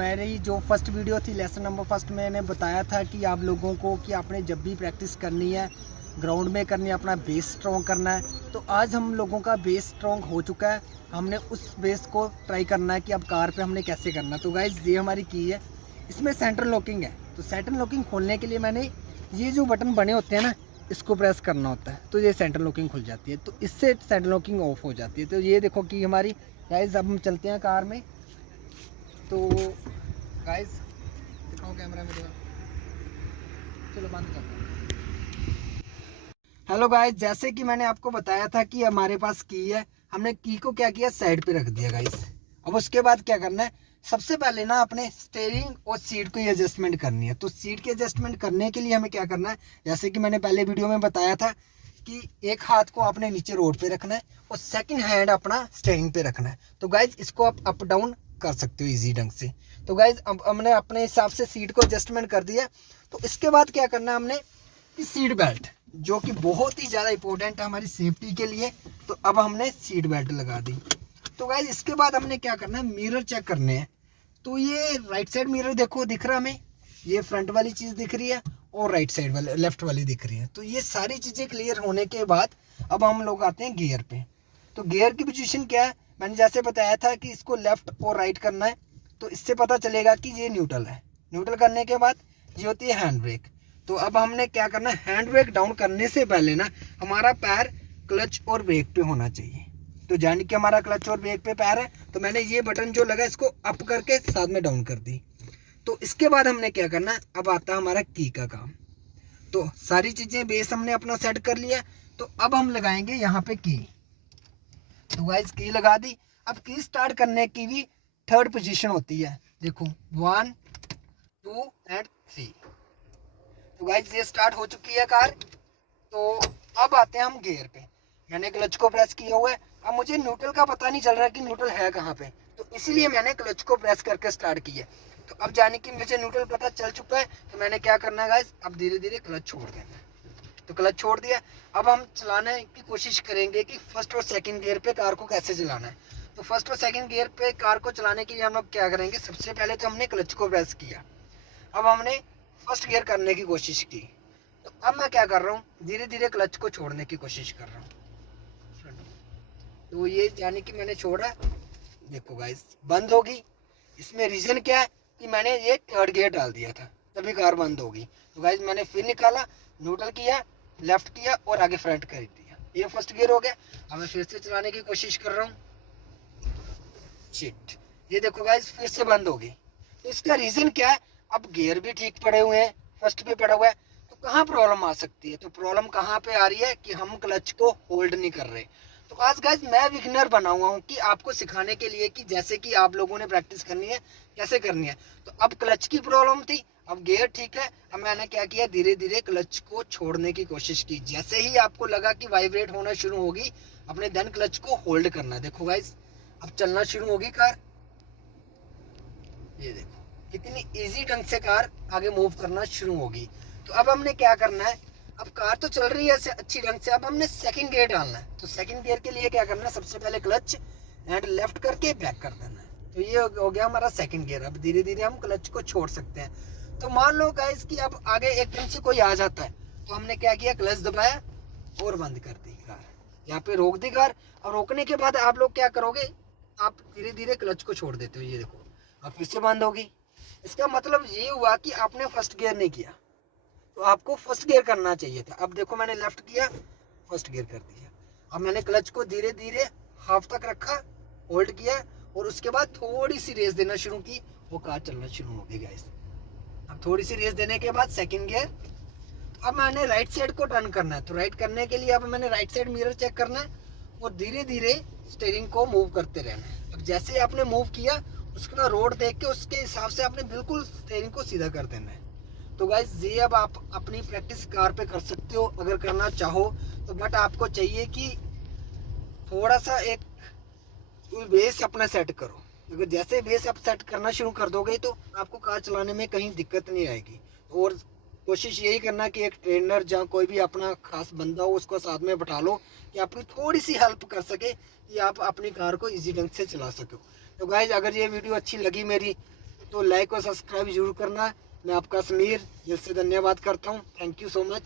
मेरी जो first video थी लेसन नंबर फर्स्ट, मैंने बताया था कि आप लोगों को कि आपने जब भी प्रैक्टिस करनी है ग्राउंड में करनी है, अपना बेस स्ट्रॉन्ग करना है। तो आज हम लोगों का बेस स्ट्रॉन्ग हो चुका है, हमने उस बेस को ट्राई करना है कि अब कार पे हमने कैसे करना है। तो गाइज ये हमारी की है, इसमें सेंटर लॉकिंग है। तो सेंटर लॉकिंग खोलने के लिए मैंने ये जो बटन बने होते हैं ना, इसको प्रेस करना होता है तो ये सेंटर लॉकिंग खुल जाती है। तो इससे सेंटर लॉकिंग ऑफ हो जाती है। तो ये देखो कि हमारी गाइज अब हम चलते हैं कार में। तो गाइज दिखाओ कैमरा मेरे, चलो बंद करते हैं। हेलो गाइज, जैसे कि मैंने आपको बताया था कि हमारे पास की है, हमने की को क्या किया, साइड पे रख दिया गाइज। अब उसके बाद क्या करना है, सबसे पहले ना अपने स्टीयरिंग और सीट को एडजस्टमेंट करनी है। तो सीट की एडजस्टमेंट करने के लिए हमें क्या करना है, जैसे कि मैंने पहले वीडियो में बताया था कि एक हाथ को आपने नीचे रोड पे रखना है और सेकंड हैंड अपना स्टीयरिंग पे रखना है। तो गाइज इसको आप अप डाउन कर सकते हो इजी ढंग से। तो गाइज अब हमने अपने हिसाब से सीट को एडजस्टमेंट कर दिया। तो इसके बाद क्या करना है हमने कि सीट बेल्ट, जो कि बहुत ही ज़्यादा इंपॉर्टेंट है हमारी सेफ्टी के लिए। तो अब हमने सीट बेल्ट लगा दी। तो गाइज इसके बाद हमने क्या करना है, मिरर चेक करने हैं। तो ये राइट साइड मिरर देखो दिख रहा हमें, ये फ्रंट वाली चीज़ दिख रही है और राइट साइड वाले लेफ्ट वाली दिख रही है। तो ये सारी चीज़ें क्लियर होने के बाद अब हम लोग आते हैं गियर पे। तो गियर की पोजीशन क्या है, मैंने जैसे बताया था कि इसको लेफ्ट और राइट करना है। तो इससे पता चलेगा कि ये न्यूट्रल है। न्यूट्रल करने के बाद ये होती है हैंड ब्रेक। तो अब हमने क्या करना है, हैंड ब्रेक डाउन करने से पहले ना हमारा पैर क्लच और ब्रेक पे होना चाहिए। तो जाने कि हमारा क्लच और ब्रेक पे पैर है, तो मैंने ये बटन जो लगा इसको अप करके साथ में डाउन कर दी। तो इसके बाद हमने क्या करना है, अब आता है हमारा की का काम। तो सारी चीजें बेस हमने अपना सेट कर लिया। तो अब हम लगाएंगे यहाँ पे की। तो गाइस की लगा दी। अब की स्टार्ट करने की भी थर्ड पोजीशन होती है, देखो 1 2 एंड 3। तो गाइस ये स्टार्ट हो चुकी है कार। तो अब आते हैं हम गियर पे। मैंने क्लच को प्रेस किया हुआ है। अब मुझे न्यूट्रल का पता नहीं चल रहा कि न्यूट्रल है कहाँ पे, तो इसीलिए मैंने क्लच को प्रेस करके स्टार्ट किया। तो अब जाने कि मुझे न्यूट्रल पता चल चुका है, तो मैंने क्या करना है गाइस, अब धीरे धीरे क्लच छोड़ देना है। तो क्लच छोड़ दिया। अब हम चलाने की कोशिश करेंगे कि फर्स्ट और सेकंड गियर पे कार को कैसे चलाना है। तो फर्स्ट और सेकंड गियर पे कार को चलाने के लिए हम लोग क्या करेंगे, सबसे पहले तो हमने क्लच को प्रेस किया। अब हमने फर्स्ट गियर करने की कोशिश की। तो अब मैं क्या कर रहा हूँ, धीरे धीरे क्लच को छोड़ने की कोशिश कर रहा हूँ। तो ये यानी कि मैंने छोड़ा, देखो गाइस बंद होगी। इसमें रीजन क्या है कि मैंने ये थर्ड गियर डाल दिया था, तभी कार बंद होगी। तो गाइस मैंने फिर निकाला, न्यूट्रल किया, लेफ्ट किया और आगे फ्रंट कर दिया। ये फर्स्ट गियर हो गया। अब मैं फिर से चलाने की कोशिश कर रहा हूँ। शिट, ये देखो गाइस फिर से बंद होगी। तो इसका रीजन क्या है, अब गियर भी ठीक पड़े हुए हैं, फर्स्ट पे पड़ा हुआ है। तो कहाँ प्रॉब्लम आ सकती है, तो प्रॉब्लम कहाँ पे आ रही है कि हम क्लच को होल्ड नहीं कर रहे। तो आज गाइस मैं बिगिनर बना हुआ हूँ कि आपको सिखाने के लिए कि जैसे कि आप लोगों ने प्रैक्टिस करनी है कैसे करनी है। तो अब क्लच की प्रॉब्लम थी, अब गियर ठीक है। अब मैंने क्या किया, धीरे धीरे क्लच को छोड़ने की कोशिश की। जैसे ही आपको लगा कि वाइब्रेट होना शुरू होगी, अपने देन क्लच को होल्ड करना। देखो गाइस अब चलना शुरू होगी कार। ये देखो कितनी इजी ढंग से कार आगे मूव करना शुरू होगी। तो अब हमने क्या करना है, अब कार तो चल रही है अच्छी ढंग से, अब हमने सेकंड गियर डालना है। तो सेकंड गियर के लिए क्या करना है, सबसे पहले क्लच एंड लेफ्ट करके बैक कर देना है। तो ये हो गया हमारा सेकंड गियर। अब धीरे धीरे हम क्लच को छोड़ सकते हैं। तो मान लो गाइस कि अब आगे एकदम से कोई आ जाता है, तो हमने क्या किया, क्लच दबाया और बंद कर दी कार, यहाँ पे रोक दी कार। और रोकने के बाद आप लोग क्या करोगे, आप धीरे धीरे क्लच को छोड़ देते हो। ये देखो अब फिर से बंद होगी। इसका मतलब ये हुआ कि आपने फर्स्ट गियर नहीं किया, तो आपको फर्स्ट गियर करना चाहिए था। अब देखो मैंने लेफ्ट किया, फर्स्ट गियर कर दिया। अब मैंने क्लच को धीरे धीरे हाफ तक रखा, होल्ड किया और उसके बाद थोड़ी सी रेस देना शुरू की, वो कार चलना शुरू हो गई गाइस। अब थोड़ी सी रेस देने के बाद सेकंड गियर। तो अब मैंने राइट साइड को टर्न करना है। तो राइट करने के लिए अब मैंने राइट साइड मिरर चेक करना है और धीरे धीरे स्टीयरिंग को मूव करते रहना है। अब जैसे आपने मूव किया, उसके बाद रोड देख के उसके हिसाब से आपने बिल्कुल स्टीयरिंग को सीधा कर देना है। तो गाइस ये अब आप अपनी प्रैक्टिस कार पे कर सकते हो अगर करना चाहो तो। बट आपको चाहिए कि थोड़ा सा एक बेस अपना सेट करो। अगर जैसे बेस आप सेट करना शुरू कर दोगे तो आपको कार चलाने में कहीं दिक्कत नहीं आएगी। और कोशिश यही करना कि एक ट्रेनर या कोई भी अपना खास बंदा हो उसको साथ में बैठा लो कि आपकी थोड़ी सी हेल्प कर सके कि आप अपनी कार को इजी ढंग से चला सको। तो गाइज अगर ये वीडियो अच्छी लगी मेरी, तो लाइक और सब्सक्राइब जरूर करना। मैं आपका समीर दिल से धन्यवाद करता हूँ। Thank you so much.